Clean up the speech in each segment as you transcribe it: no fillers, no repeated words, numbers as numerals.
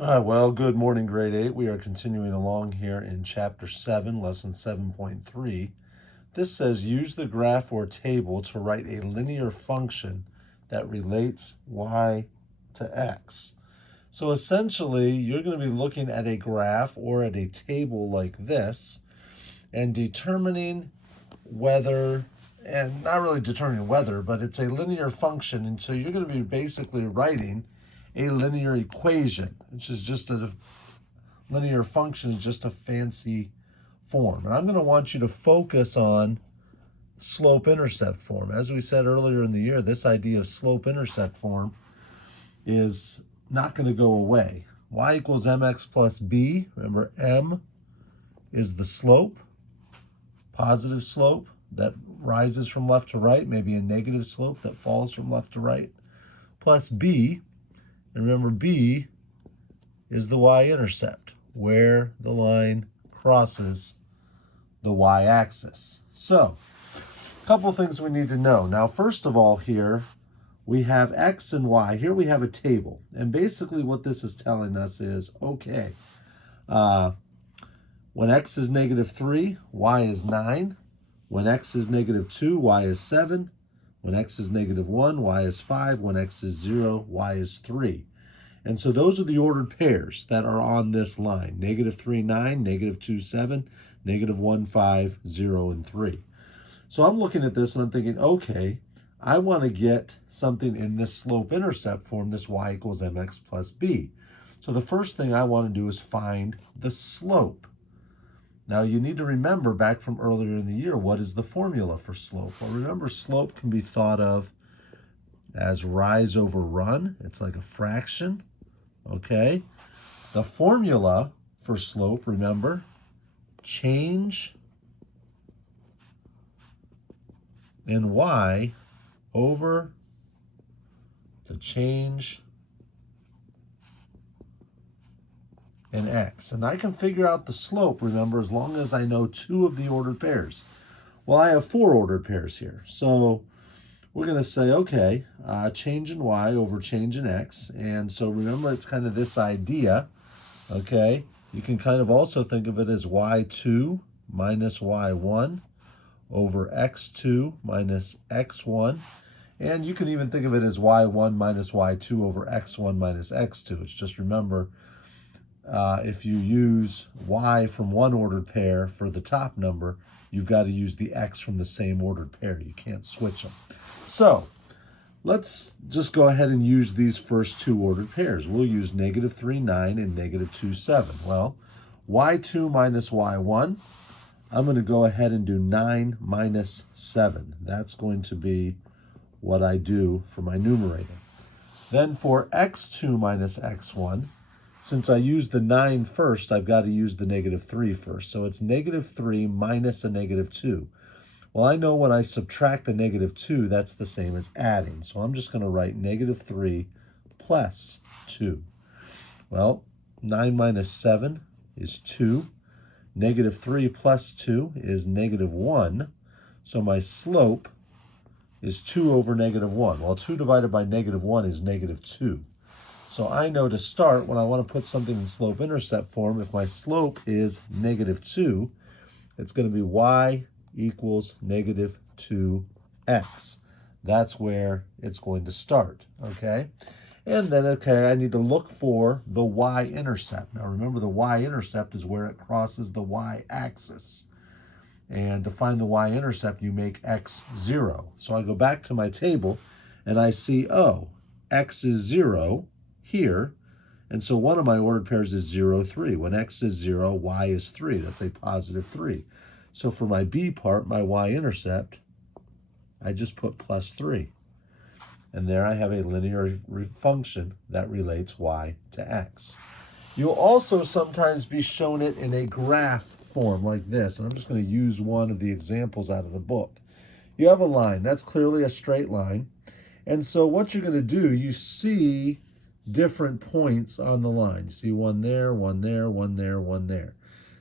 All right, well, good morning, grade 8. We are continuing along here in chapter 7, lesson 7.3. This says use the graph or table to write a linear function that relates y to x. So essentially, you're going to be looking at a graph or at a table like this and determining whether, and not really determining whether, but it's a linear function. And so you're going to be basically writing a linear equation, which is just a linear function, is just a fancy form. And I'm going to want you to focus on slope-intercept form. As we said earlier in the year, this idea of slope-intercept form is not going to go away. Y equals mx plus b. Remember, m is the slope, positive slope that rises from left to right, maybe a negative slope that falls from left to right, plus b. And remember, b is the y-intercept, where the line crosses the y-axis. So, a couple things we need to know. Now, first of all, here we have x and y. Here we have a table. And basically what this is telling us is, okay, when x is -3, y is 9. When x is -2, y is 7. When x is -1, y is 5. When x is 0, y is 3. And so those are the ordered pairs that are on this line. -3, 9, -2, 7, -1, 5, 0, and 3. So I'm looking at this and I'm thinking, okay, I want to get something in this slope-intercept form, this y equals mx plus b. So the first thing I want to do is find the slope. Now you need to remember back from earlier in the year, what is the formula for slope? Well, remember, slope can be thought of as rise over run. It's like a fraction, okay? The formula for slope, remember, change in y over the change in x. And I can figure out the slope, remember, as long as I know two of the ordered pairs. Well, I have four ordered pairs here. So we're going to say, okay, change in y over change in x. And so remember, it's kind of this idea, okay? You can kind of also think of it as y2 minus y1 over x2 minus x1. And you can even think of it as y1 minus y2 over x1 minus x2. It's just, remember, if you use y from one ordered pair for the top number, you've got to use the x from the same ordered pair. You can't switch them. So let's just go ahead and use these first two ordered pairs. We'll use -3, 9 and -2, 7. Well, y2 minus y1, I'm going to go ahead and do 9 minus 7. That's going to be what I do for my numerator. Then for x2 minus x1, since I used the 9 first, I've got to use the -3 first. So it's -3 minus a -2. Well, I know when I subtract the -2, that's the same as adding. So I'm just going to write -3 plus 2. Well, 9 minus 7 is 2. -3 plus 2 is -1. So my slope is 2 over -1. Well, 2 divided by -1 is -2. So I know to start, when I want to put something in slope-intercept form, if my slope is -2, it's going to be y equals -2x. That's where it's going to start, okay? And then, okay, I need to look for the y-intercept. Now remember, the y-intercept is where it crosses the y-axis. And to find the y-intercept, you make x 0. So I go back to my table and I see, oh, x is 0 here. And so one of my ordered pairs is 0, 3. When x is 0, y is 3. That's a positive 3. So for my b part, my y-intercept, I just put plus 3. And there I have a linear function that relates y to x. You'll also sometimes be shown it in a graph form like this. And I'm just going to use one of the examples out of the book. You have a line. That's clearly a straight line. And so what you're going to do, you see different points on the line. You see one there, one there, one there, one there.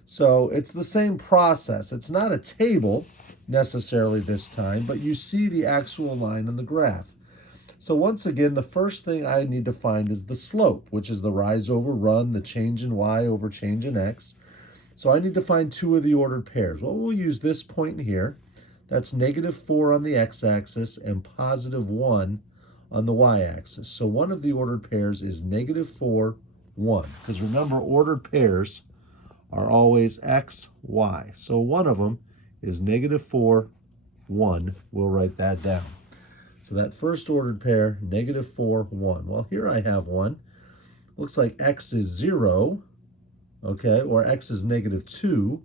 So it's the same process. It's not a table necessarily this time, but you see the actual line on the graph. So once again, the first thing I need to find is the slope, which is the rise over run, the change in y over change in x. So I need to find two of the ordered pairs. Well, we'll use this point here. That's -4 on the x-axis and +1 on the y-axis. So one of the ordered pairs is -4, 1. Because remember, ordered pairs are always x, y. So one of them is -4, 1. We'll write that down. So that first ordered pair, -4, 1. Well, here I have one. Looks like x is 0, okay, or x is -2.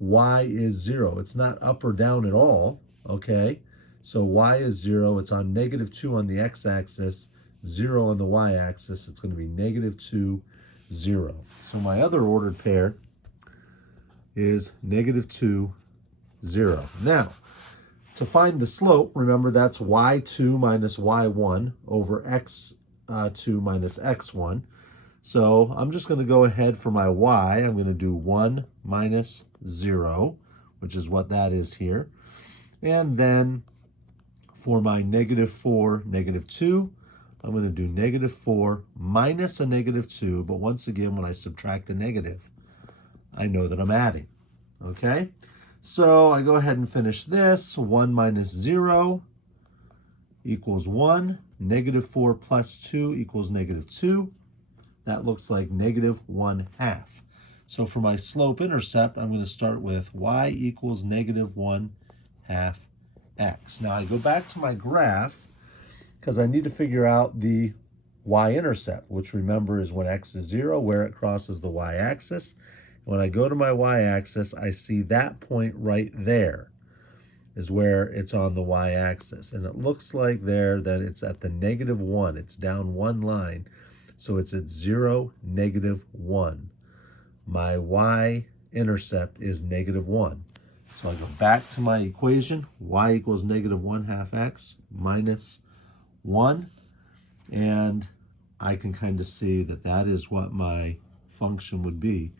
Y is 0. It's not up or down at all, okay? So y is 0. It's on -2 on the x-axis, 0 on the y-axis. It's going to be -2, 0. So my other ordered pair is -2, 0. Now, to find the slope, remember that's y2 minus y1 over x2 minus x1. So I'm just going to go ahead for my y. I'm going to do 1 minus 0, which is what that is here. And then for my -4, -2, I'm going to do -4 minus a -2. But once again, when I subtract a negative, I know that I'm adding. Okay? So I go ahead and finish this. 1 minus 0 equals 1. -4 plus 2 equals -2. That looks like -1/2. So for my slope-intercept, I'm going to start with y equals -1/2 x. Now I go back to my graph because I need to figure out the y-intercept, which remember is when x is 0, where it crosses the y-axis. When I go to my y-axis, I see that point right there is where it's on the y-axis. And it looks like there that it's at the -1. It's down one line. So it's at 0, -1. My y-intercept is -1. So I go back to my equation. Y equals -1/2 x minus 1. And I can kind of see that that is what my function would be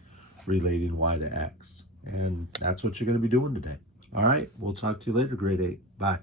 relating y to x. And that's what you're going to be doing today. All right, we'll talk to you later, grade 8. Bye.